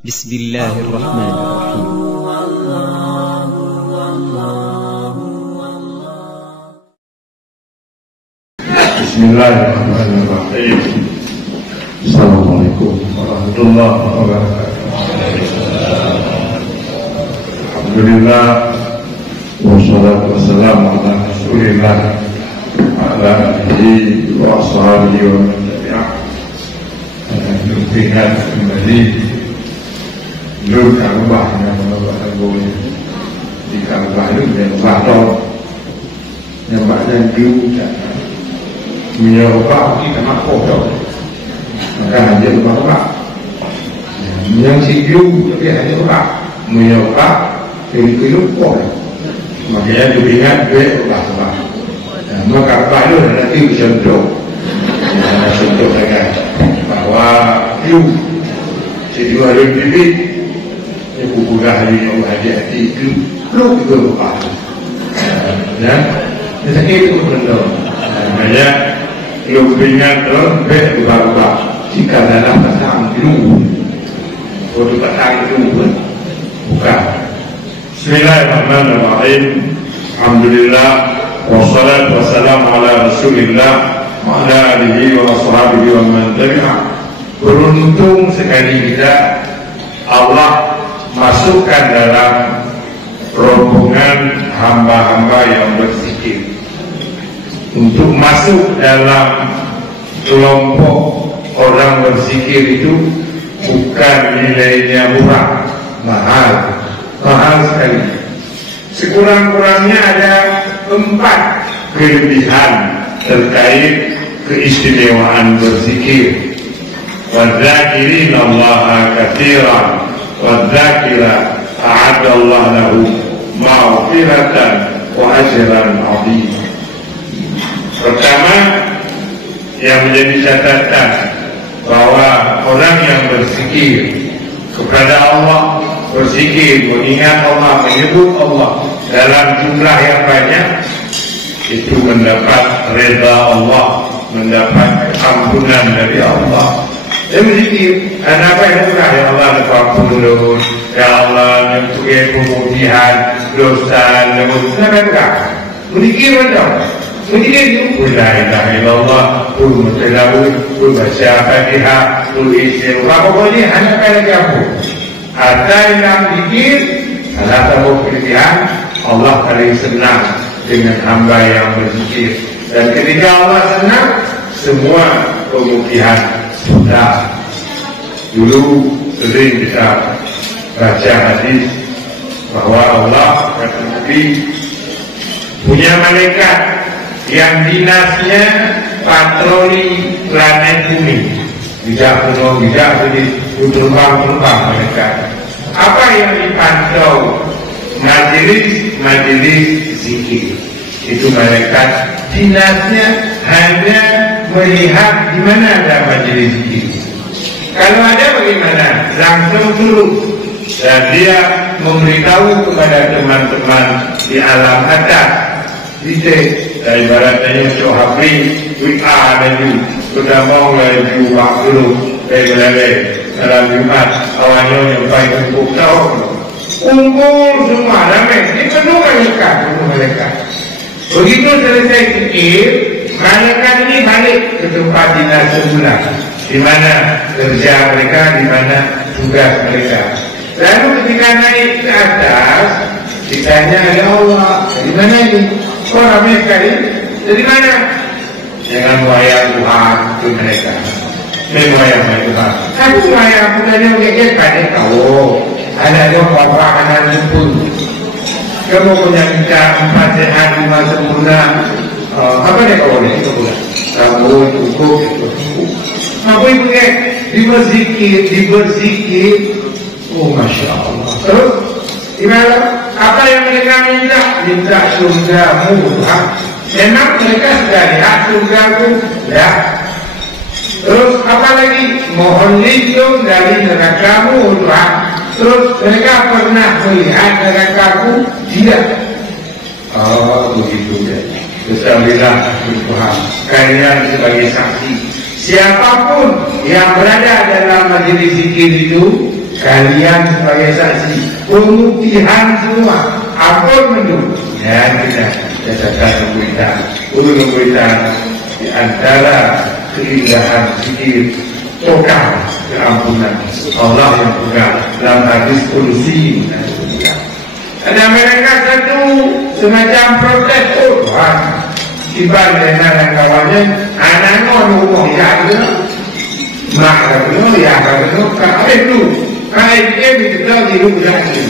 بسم الله الرحمن الرحيم. بسم الله الرحمن الرحيم. السلام عليكم ورحمة الله وبركاته. الحمد لله والصلاة والسلام على رسول الله وعلى آله وأصحابه ومن تبعه. Nuktihan kembali Nur Ka'bah yang menolong boleh di Ka'bah itu yang batal yang banyak diucap menyebabkan kita nak foto maka hanya lupa yang siu tapi hanya lupa menyebabkan itu lupa makanya dibingat duit lupa maka Ka'bah itu nanti contoh contoh dengan bahwa itu sejauh hari ini buku hari yang hati-hati itu lu juga lupa dan itu benar makanya lu ingat terus lupa jika dalam pasang lu waktu pasang lu bukan. Bismillahirrahmanirrahim. Alhamdulillah wassalatu wassalamu ala rasulillah wa ala alihi wa ashabihi wa man tabi'ah. Beruntung sekali kita Allah masukkan dalam rombongan hamba-hamba yang berzikir. Untuk masuk dalam kelompok orang berzikir itu bukan nilainya murah, mahal sekali. Sekurang-kurangnya ada 4 kelebihan terkait keistimewaan berzikir. وَالذَّاكِرِينَ اللَّهَ كَثِيرًا وَالذَّاكِرَةَ أَعَدَّ اللَّهُ لَهُ مَغْفِرَةً وَأَجْرًا عَظِيمًا. Pertama yang menjadi catatan bahwa orang yang berzikir kepada Allah, berzikir, mengingat Allah, menyebut Allah dalam jumlah yang banyak, itu mendapat reda Allah, mendapat ampunan dari Allah. Dia berzikir, apa yang murah ya Allah, ampun ya Allah, yang punya pemutihan dosa, yang murah berzikir macam berzikir itu la ilaha illallah, bermutadawud, berbaca Fatihah, beristighfar, pokoknya hanya kali kamu ada yang berzikir. Salah satu kelebihan Allah paling senang dengan hamba yang berzikir, dan ketika Allah senang semua kemungkinan sudah. Dulu sering kita baca hadis bahwa Allah kata Nabi punya malaikat yang dinasnya patroli planet bumi, tidak jadi terbang mereka. Apa yang dipantau? Majelis zikir. Itu malaikat dinasnya hanya melihat di mana ada majelis zikir. Kalau ada bagaimana? Langsung turun dan dia memberitahu kepada teman-teman di alam atas. Dari baratnya Sohabri WA lagi sudah mau lagi waktu lele dalam Jumat awalnya nyampai kumpul semua ramai dipenuh mereka. Begitu selesai zikir, malaikat ini balik ke tempat dinas semula, di mana kerja mereka, di mana tugas mereka. Lalu ketika naik ke atas, ditanya, ya Allah, dari mana ini? Kok ramai sekali? Dari mana? Jangan wayang Tuhan ke mereka. Memwayang Tuhan. Aku wayang Tuhan yang pada kau. Ada yang bapak anak pun. Kamu punya minta 4 sehat 5 sempurna. Apa dia kau boleh? Itu boleh. Kamu cukup. Apa ibu diberzikir. Oh Masya Allah. Terus gimana? Apa yang mereka minta surgamu Tuhan. Memang mereka sudah lihat surgamu ya. Terus apa lagi? Mohon lindung dari nerakamu Tuhan. Terus mereka pernah melihat nerakamu? Tidak. Oh begitu ya. Bismillah Tuhan. Kalian sebagai saksi, siapapun yang berada dalam majelis zikir itu kalian sebagai saksi, pemutihan semua, ampun mendung. Ya, kita katakan memberitakan di antara keindahan zikir total keampunan Allah yang pegang dalam hadis kursi. Ada mereka satu semacam protes, oh Tuhan, tiba dengan kawannya, anaknya ngomong ya itu, mak itu ya itu, kalau itu kita hidup lagi.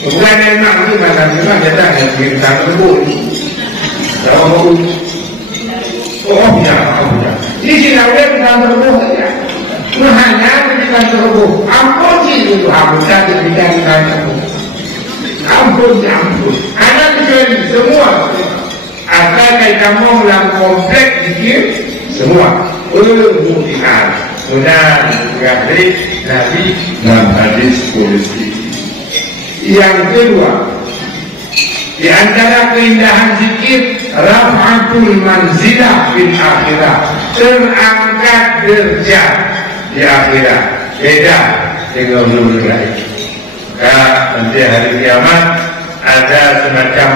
Bukan enak itu kata kita kita yang kita terbun. Oh ya, ini sinawnya kita terbun ya. Hanya kita terbun. Ampun sih itu ampun saja kita terbun. Ampun. Anak kecuali semua. Asal kamu ulang kompleks dikit semua. Mutihan. Sudah Nabi dalam hadis kursi. Yang kedua, di antara keindahan zikir, raf'atul manzilah fil akhirah, terangkat derajat di akhirat, beda dengan dunia lain. Maka nanti hari kiamat ada semacam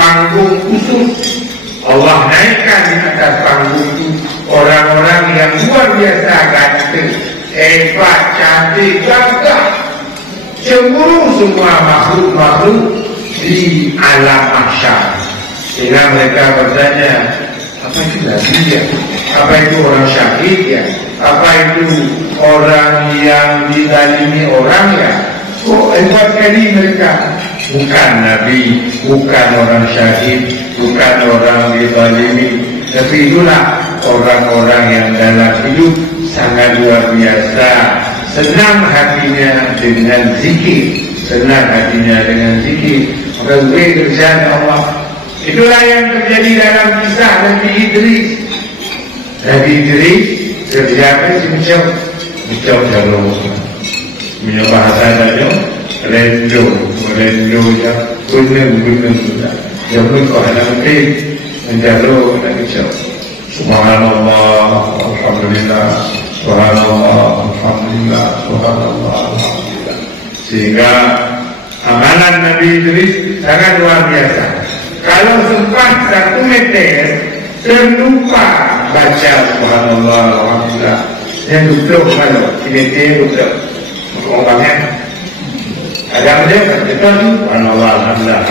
panggung khusus. Allah naikkan di atas panggung itu orang-orang yang luar biasa ganteng, hebat, cantik, gagah, cemburu semua makhluk-makhluk di alam mahsyar. Sehingga mereka bertanya, apa itu nabi ya? Apa itu orang syahid ya? Apa itu orang yang dizalimi orang ya? Kok hebat sekali mereka? Bukan nabi, bukan orang syahid, bukan orang dizalimi, tapi itulah orang-orang yang dalam hidup sangat luar biasa, senang hatinya dengan zikir, maka gue kerjaan Allah. Itulah yang terjadi dalam kisah Nabi Idris. Kerjanya macam jalur, punya bahasa tanya rendo ya, gunung yang pun kau ada mungkin menjalur nak macam Subhanallah, Alhamdulillah, Subhanallah, Alhamdulillah. Sehingga amalan Nabi Idris sangat luar biasa. Kalau sempat 1 meter terlupa baca Subhanallah, Alhamdulillah, yang duduk kalau meter duduk orangnya ada mereka betul Subhanallah, Alhamdulillah.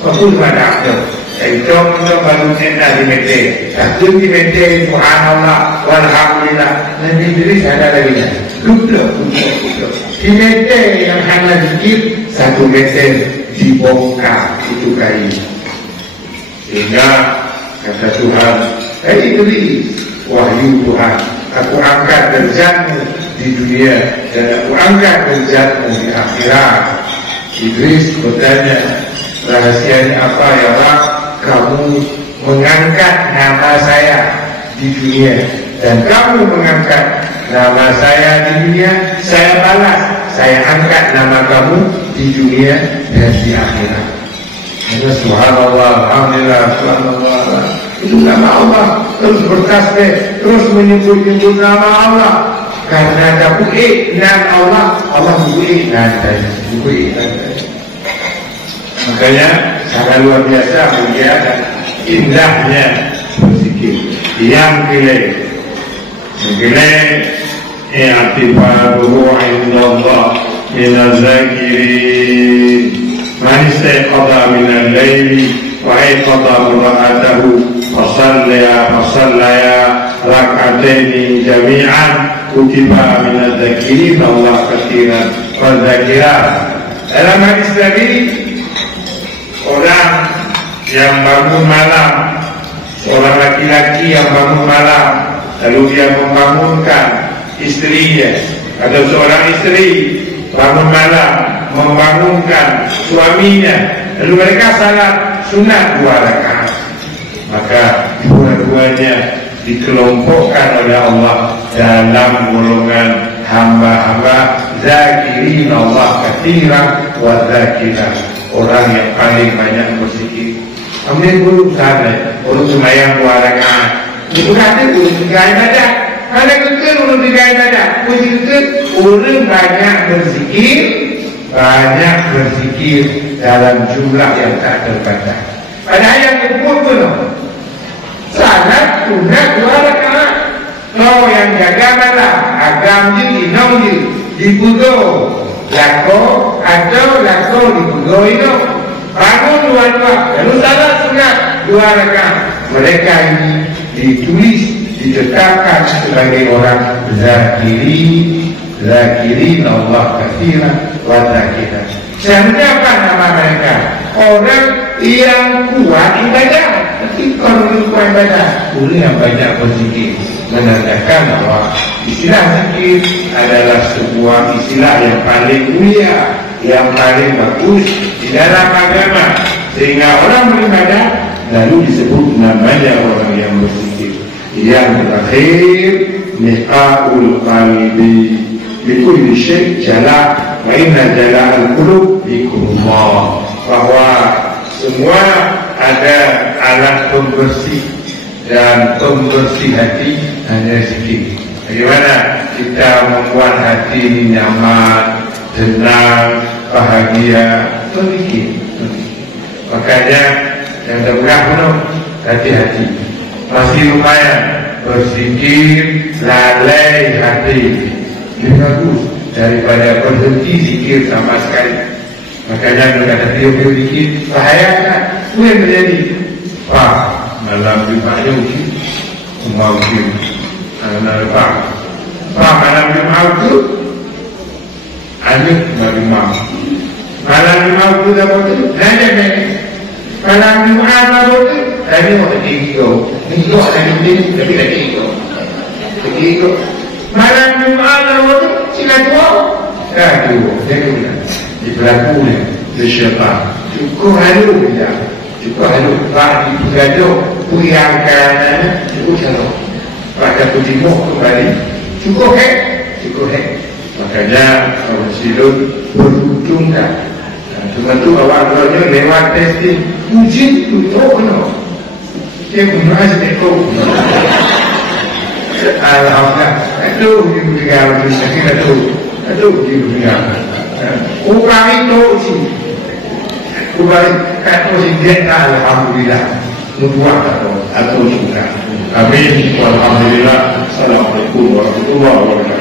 Betul pada aktor. Itu baru kita di meter. 1 meter Subhanallah, Alhamdulillah. Nabi Idris ada lagi. Duduk. Di meter yang hanya dikit 1 meter dibongkar itu kain. Sehingga kata Tuhan, Idris, wahyu Tuhan, aku angkat derajatmu di dunia dan aku angkat derajatmu di akhirat. Idris bertanya, rahasianya apa ya Allah? Kamu mengangkat nama saya di dunia dan kamu mengangkat nama saya di dunia, saya balas, saya angkat nama kamu di dunia dan di akhirat. Subhanallah, Alhamdulillah, Subhanallah. Itu nama Allah. Terus bertasbih, terus menyebut-nyebut nama Allah. Karena ada bu'i dan Allah bu'i dan makanya sangat luar biasa mulia dan indahnya berzikir. Yang pilih i'tibaruhu indallah minazakirin man istayqadha minal-layli wa ayqadha imra'atahu fasallaya rak'ataini jami'an kutiba minazakirin Allah katsiran wa zakirat. Dalam hadis tadi, orang yang bangun malam, seorang laki-laki yang bangun malam, lalu dia membangunkan istrinya, atau seorang istri bangun malam membangunkan suaminya, lalu mereka salat sunat 2 rakaat, maka dua-duanya dikelompokkan oleh Allah dalam golongan hamba-hamba zakirin Allah katsiran wa zakirat, orang yang paling banyak berzikir. Kemudian guru sana, guru sembahyang 2 rakaat, itu kata guru juga ibadah. Kalau kita urut tiga ibadah, puji kita orang banyak berzikir dalam jumlah yang tak terbatas. Pada yang kedua tu, salat sunat 2 rakaat. Kau yang jaga malam, agam je, inong je, dibudo, lako atau lako dibudo itu. Bangun 2-2, lalu salat sunat 2 rakaat. Mereka ini ditulis, ditetapkan sebagai orang zakirin Allah katsiran wa zakirat. Siapa nama mereka? Orang yang kuat ibadah. Tapi kalau kuat ibadah, orang yang banyak berzikir, menandakan bahwa istilah zikir adalah sebuah istilah yang paling mulia, yang paling bagus di dalam agama, sehingga orang beribadah lalu disebut namanya orang yang berzikir. Yang terakhir, niqaul qalbi bikulli syai' jala wa inna jala al-qulub bikumullah, bahwa semua ada alat pembersih dan pembersih hati hanya zikir. Bagaimana kita membuat hati ini nyaman, tenang, bahagia, berzikir. Makanya yang terbelah pun hati-hati. Masih lumayan berzikir, lalai hati, lebih bagus daripada berhenti zikir sama sekali. Makanya kata tiup-tiup zikir bahaya kan? Itu yang terjadi. Pak, malam Jumatnya uji, umar uji, Pak, malam Jumat itu ada malam Jumat itu dapat itu, ada malam Jumat dapat itu. Tadi mau Nigo ada di sini, tapi lagi Nigo. Malam Jumat lalu sila tua, dia kena diberlakukan oleh syaitan. Cukup halu dia, Pak digaduh, puyang kanan, cukup halu. Pada timur kembali, cukup hek. Makanya orang silap berujung dah. Cuma tu awal-awalnya lewat testing, uji tu no. Dia guna seekor. Alhamdulillah. Itu diberikan oleh saya itu diberikan. Ubah itu sih. Dia alhamdulillah. Nubuah atau suka. Amin. Alhamdulillah. Assalamualaikum warahmatullahi wabarakatuh.